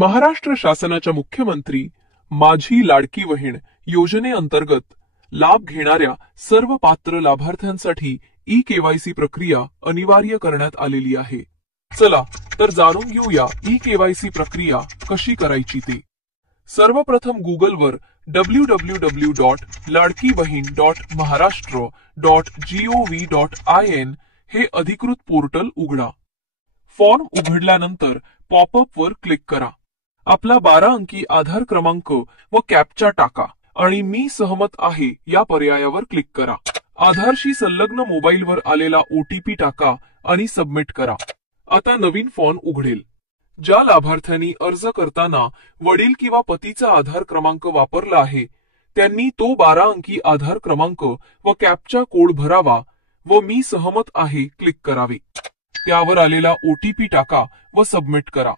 महाराष्ट्र शासनाच्या मुख्यमंत्री माझी लाडकी बहीण योजनेअंतर्गत लाभ घेणाऱ्या सर्व पात्र लाभार्थ्यांसाठी ई-केवायसी प्रक्रिया अनिवार्य करण्यात आलेली आहे। चला तर जाणून घेऊया ई-केवायसी प्रक्रिया कशी करायची ते। सर्वप्रथम गुगलवर www.ladkibahin.maharashtra.gov.in हे अधिकृत पोर्टल उघडा। फॉर्म उघडल्यानंतर पॉपअप वर क्लिक करा। आपला 12 अंकी आधार क्रमांक व कॅप्चा टाका आणि मी सहमत आहे या पर्यायावर क्लिक करा। आधारशी संलग्न मोबाईलवर आलेला ओटीपी टाका आणि सबमिट करा। आता नवीन फॉर्म उघडेल। ज्या लाभार्थ्यांनी अर्ज करताना वडील किंवा पतीचा आधार क्रमांक वापरला आहे त्यांनी तो 12 अंकी आधार क्रमांक व कॅप्चा कोड भरावा व मी सहमत आहे क्लिक करावे। त्यावर आलेला ओटीपी टाका व सबमिट करा।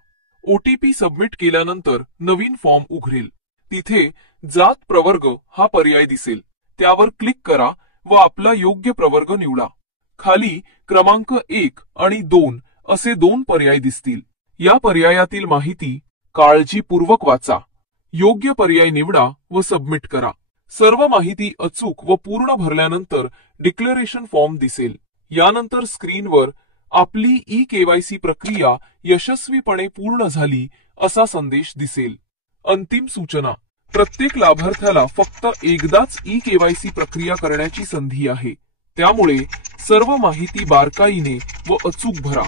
ओटीपी सबमिट केल्यानंतर नवीन फॉर्म उघडेल। तिथे जात प्रवर्ग हा पर्याय दिसेल, त्यावर क्लिक करा व आपला योग्य प्रवर्ग निवडा। खाली क्रमांक 1 आणि 2 असे 2 पर्याय दिसतील। या पर्यायातील माहिती काळजीपूर्वक वाचा, योग्य पर्याय निवडा व सबमिट करा। सर्व माहिती अचूक व पूर्ण भरल्यानंतर डिक्लेरेशन फॉर्म दिसेल। यानंतर स्क्रीनवर आपली ई-केवायसी प्रक्रिया यशस्वीपणे पूर्ण झाली असा संदेश दिसेल। अंतिम सूचना, प्रत्येक लाभार्थ्याला फक्त एकदाच ई-केवायसी प्रक्रिया करण्याची संधी आहे, त्यामुळे सर्व माहिती बारकाईने व अचूक भरा।